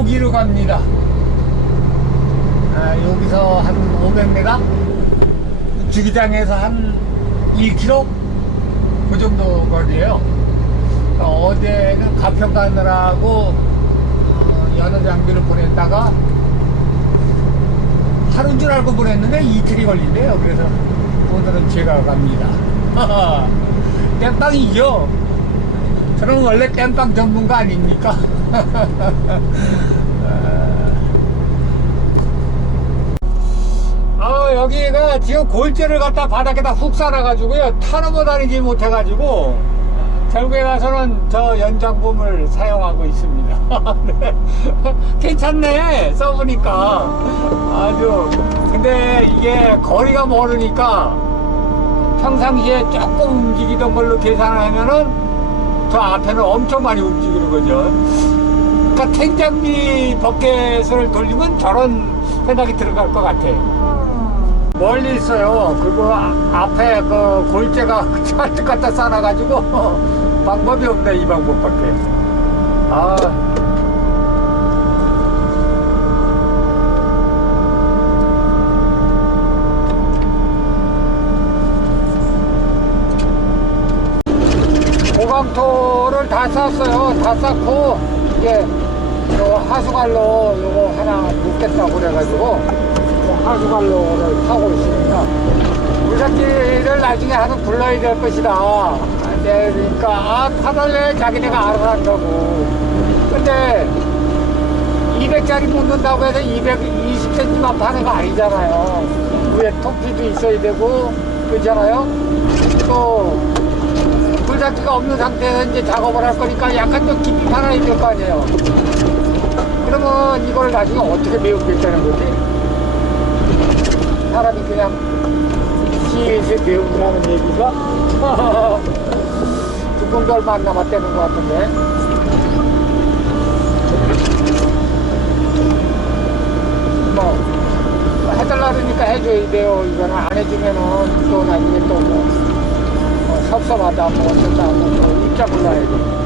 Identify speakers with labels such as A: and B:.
A: 여의도로 갑니다. 아, 여기서 한 500m? 주기장에서 한 1km? 그 정도 거리에요. 그러니까 어제는 가평 가느라고 어, 여느 장비를 보냈다가 하루인 줄 알고 보냈는데 이틀이 걸린대요. 그래서 오늘은 제가 갑니다. 땜빵이죠. 저는 원래 땜빵 전문가 아닙니까? 아, 여기가 지금 골재를 갖다 바닥에다 훅 쌓아가지고요. 타너버 다니지 못해가지고, 결국에 가서는 저 연장품을 사용하고 있습니다. 네. 괜찮네, 써보니까. 아주. 근데 이게 거리가 멀으니까 평상시에 조금 움직이던 걸로 계산하면은 저 앞에는 엄청 많이 움직이는 거죠. 그러니까 텐장비 버켓을 돌리면 저런 생각이 들어갈 것 같아. 멀리 있어요. 그리고 아- 앞에 그 골재가 잔뜩 갖다 쌓아가지고 방법이 없네 이 방법밖에. 아. 고강토를 다 쌌어요. 다 쌌고 이게 요 하수관로 요거 하나 묶겠다고 그래가지고 그 하수관로를 타고 있습니다. 물잡기를 나중에 하나 불러야 될 것이다. 근데 그러니까 아 타달래 자기네가 알아서 한다고. 근데 200짜리 묻는다고 해서 220cm만 파는 거 아니잖아요. 위에 토피도 있어야 되고 그렇잖아요. 또 불잡기가 없는 상태에서 이제 작업을 할 거니까 약간 좀 깊이 팔아야 될 거 아니에요. 그러면 이걸 나중에 어떻게 메우겠다는 거지? 사람이 그냥 시에서 메우라는 얘기가? 두통도 얼마 안 남았다는 것 같은데. 뭐, 해달라 그러니까 해줘야 돼요. 이거는 안 해주면은 또 나중에 또 뭐, 뭐 섭섭하다, 뭐 어쩌다, 뭐 입장 불러야 돼.